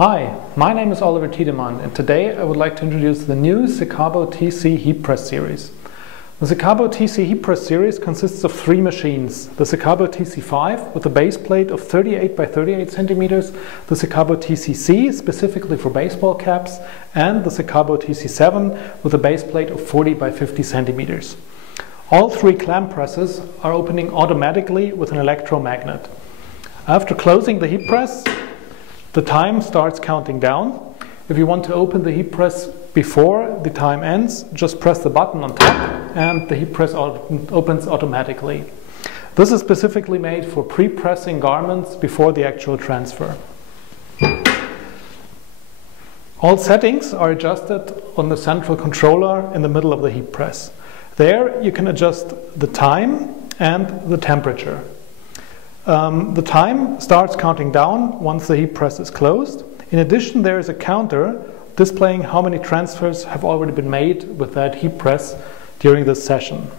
Hi, my name is Oliver Tiedemann, and today I would like to introduce the new Secabo TC heat press series. The Secabo TC heat press series consists of three machines: the Secabo TC5 with a base plate of 38 by 38 centimeters, the Secabo TCC specifically for baseball caps, and the Secabo TC7 with a base plate of 40 by 50 centimeters. All three clam presses are opening automatically with an electromagnet. After closing the heat press, the time starts counting down. If you want to open the heat press before the time ends, just press the button on top and the heat press opens automatically. This is specifically made for pre-pressing garments before the actual transfer. All settings are adjusted on the central controller in the middle of the heat press. There you can adjust the time and the temperature. The time starts counting down once the heat press is closed. In addition, there is a counter displaying how many transfers have already been made with that heat press during this session.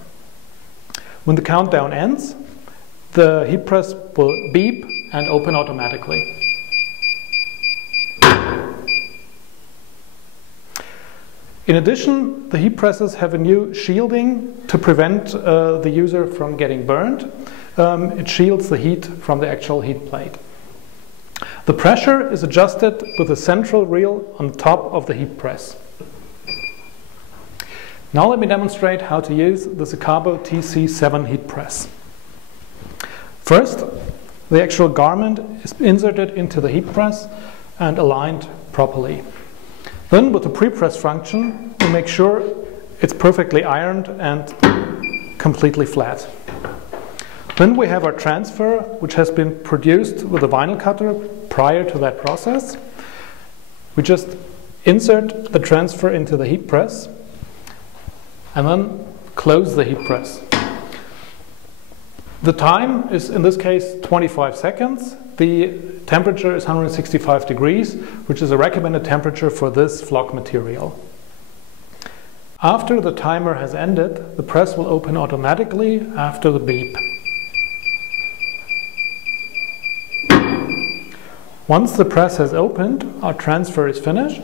When the countdown ends, the heat press will beep and open automatically. In addition, the heat presses have a new shielding to prevent the user from getting burned. It shields the heat from the actual heat plate. The pressure is adjusted with a central reel on top of the heat press. Now let me demonstrate how to use the Secabo TC7 heat press. First, the actual garment is inserted into the heat press and aligned properly. Then with the pre-press function, we make sure it's perfectly ironed and completely flat. Then we have our transfer, which has been produced with a vinyl cutter prior to that process. We just insert the transfer into the heat press and then close the heat press. The time is, in this case, 25 seconds. The temperature is 165 degrees, which is a recommended temperature for this flock material. After the timer has ended, the press will open automatically after the beep. Once the press has opened, our transfer is finished.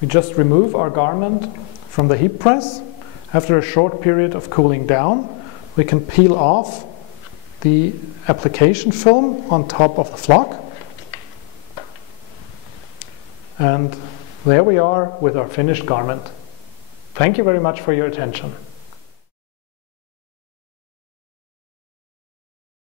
We just remove our garment from the heat press. After a short period of cooling down, we can peel off the application film on top of the flock. And there we are with our finished garment. Thank you very much for your attention.